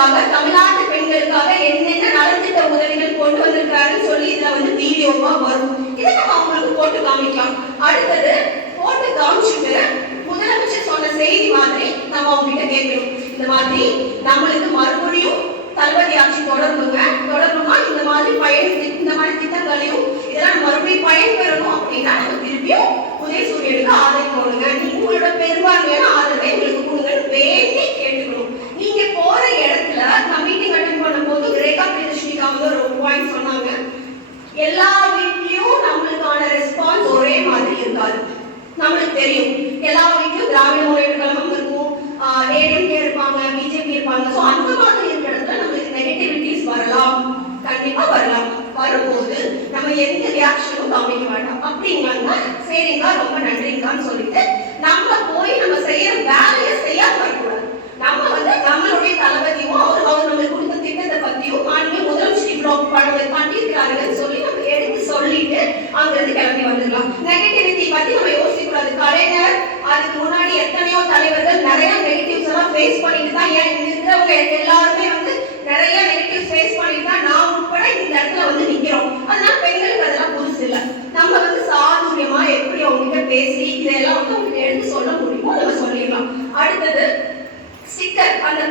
பெண்களுக்காக, தமிழ்நாட்டு பெண்களுக்காக என்னென்ன நலத்திட்ட உதவிகள் கொண்டு வந்திருக்கிறாருன்னு சொல்லி இதுல வந்து வீடியோவா வரும். இதை நம்ம அவங்களுக்கு போட்டு காமிக்கலாம். அடுத்தது போட்டு காமிச்சுட்டு முதலமைச்சர் சொன்ன செய்தி மாதிரி நம்ம அவங்க கிட்ட கேட்கணும். இந்த மாதிரி நம்மளுக்கு மறுபடியும் தளபதி ஆட்சி தொடரணுமா இந்த மாதிரி திட்டங்களையும் இதெல்லாம் மறுபடியும் பயன்பெறணும் அப்படின்னா நம்ம திருப்பியும் உதயசூரியனுக்கு ஆதரவு கொடுங்க. நீங்க உங்களோட பெரும்பான்மையான ஆதரவை எங்களுக்கு கொடுங்கன்னு வேண்டி கேட்டுக்கணும். நீங்க போற இடத்துல நான் மீட்டிங் அட்டெண்ட் பண்ணும் போது ரேகா பிரியதர்ஷினிகா வந்து ஒரு பாயிண்ட் சொன்னாங்க. எல்லா வீட்லயும் நம்மளுக்கான ரெஸ்பான்ஸ் ஒரே மாதிரி இருக்காது. நம்மளுக்கு தெரியும் எல்லா வீட்லயும் திராவிட முன்னேற்ற கழகம் இருக்கும், ஏடிஎம்கே இருப்பாங்க, பிஜேபி இருப்பாங்க. ஸோ அந்த மாதிரி இருக்கிற இடத்துல நம்மளுக்கு நெகட்டிவிட்டிஸ் வரலாம், கண்டிப்பா வரலாம். வரும்போது நம்ம எந்த ரியாக்ஷனும் காமிக்க வேண்டாம். அப்படிங்களாங்க சரிங்க ரொம்ப நன்றிங்கன்னு சொல்லிட்டு நம்ம போய் நம்ம செய்யற வேலையை செய்யாம வரக்கூடாது. நம்ம வந்து நம்மளுடைய தளபதியும் அவர் நம்மளுக்கு கொடுத்த திட்டத்தை பத்தியும் மாநில முதலமைச்சர் இவ்வளவு பணங்கள் பண்ணியிருக்கிறாருன்னு சொல்லி நம்ம எடுத்து சொல்லிட்டு அங்கிருந்து கிளம்பி வந்துடலாம். நெகட்டிவிட்டி பத்தி நம்ம யோசிக்க கூடாது. கலைஞர் அதுக்கு முன்னாடி எத்தனையோ தலைவர்கள் நிறைய நெகட்டிவ்ஸ் எல்லாம் ஃபேஸ் பண்ணிட்டு தான் இருக்கிறவங்க எல்லாருமே வந்து நிறைய நெகட்டிவ் ஃபேஸ் பண்ணிட்டு தான் நான் உட்பட இந்த இடத்துல வந்து நிக்கிறோம். அதனால பெண்களுக்கு அதெல்லாம் புதுசு இல்லை. நம்ம வந்து சாதுரியமா எப்படி அவங்ககிட்ட பேசி இதெல்லாம் வந்து அவங்களுக்கு எடுத்து சொல்ல முடியுமோ நம்ம சொல்லிடலாம். அடுத்தது ஸ்டிக்கர். அந்த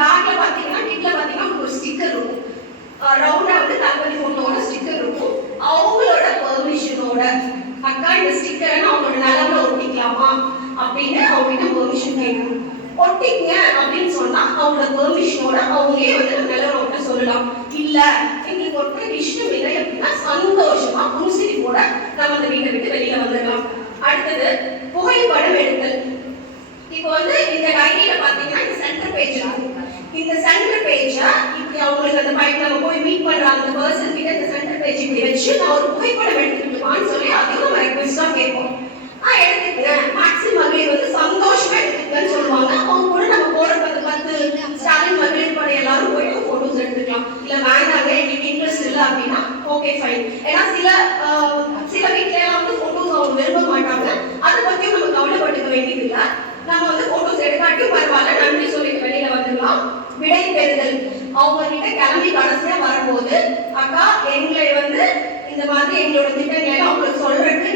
பேக்ல பாத்தீங்கன்னா கிட்ல பாத்தீங்கன்னா ஒரு ஸ்டிக்கர் இருக்கும். ரவுண்டா வந்து தளபதி போட்டோட ஸ்டிக்கர் இருக்கும். அவங்களோட பெர்மிஷனோட அக்கா இந்த ஸ்டிக்கரை அவங்களோட நிலம்ல ஒட்டிக்கலாமா அப்படின்னு அவங்ககிட்ட பெர்மிஷன் கேட்கணும். ஒட்டிங்க அப்படின்னு சொன்னா அவங்களோட பெர்மிஷனோட அவங்களே வந்து நிலம்ல ஒட்ட சொல்லலாம். இல்ல எங்களுக்கு ஒட்ட இஷ்டம் இல்லை அப்படின்னா சந்தோஷமா புன்சிரிப்போட நம்ம அந்த வீட்டை விட்டு வெளியில வந்துடலாம். அடுத்தது புகைப்படம் எடுத்தல். இப்போ வந்து இந்த டைரியில பாத்தீங்கன்னா இந்த சென்டர் பேஜ் இருக்கும். இந்த சென்டர் பேஜ இப்படி அவங்களுக்கு அந்த பைக் நம்ம போய் மீட் பண்ற அந்த பர்சன் கிட்ட இந்த சென்டர் பேஜ் இப்படி வச்சு நான் ஒரு புகைப்படம் எடுத்துக்கிட்டுமான்னு சொல்லி அதையும் நம்ம ரெக்வெஸ்டா கேட்போம். எடுத்துக்கிறேன் மேக்ஸிமம் மகளிர் வந்து சந்தோஷமா எடுத்துக்கன்னு சொல்லுவாங்க. அவங்க கூட நம்ம போறதுக்கு அந்த 10 ஸ்டாலின் மகளிர் படை எல்லாரும் போயிட்டு போட்டோஸ் எடுத்துக்கலாம். இல்ல வேண்டாங்க எங்களுக்கு இன்ட்ரெஸ்ட் இல்லை அப்படின்னா ஓகே ஃபைன். ஏன்னா சில வீட்டுல எல்லாம் வந்து போட்டோஸ் அவங்க விரும்ப மாட்டாங்க. அதை பத்தியும் நம்ம கவலைப்பட்டுக்க வேண்டியது இல்லை. நம்ம வந்து போட்டோஸ் எடுக்காட்டியும் பரவாயில்ல, நன்றி சொல்லிட்டு வெளியில வந்துடலாம். விடை பெறுதல். அவங்க கிட்ட கிளம்பி கடைசியா வரும்போது அக்கா எங்களை வந்து இந்த மாதிரி எங்களோட திட்டங்களை அவங்களுக்கு சொல்றதுக்கு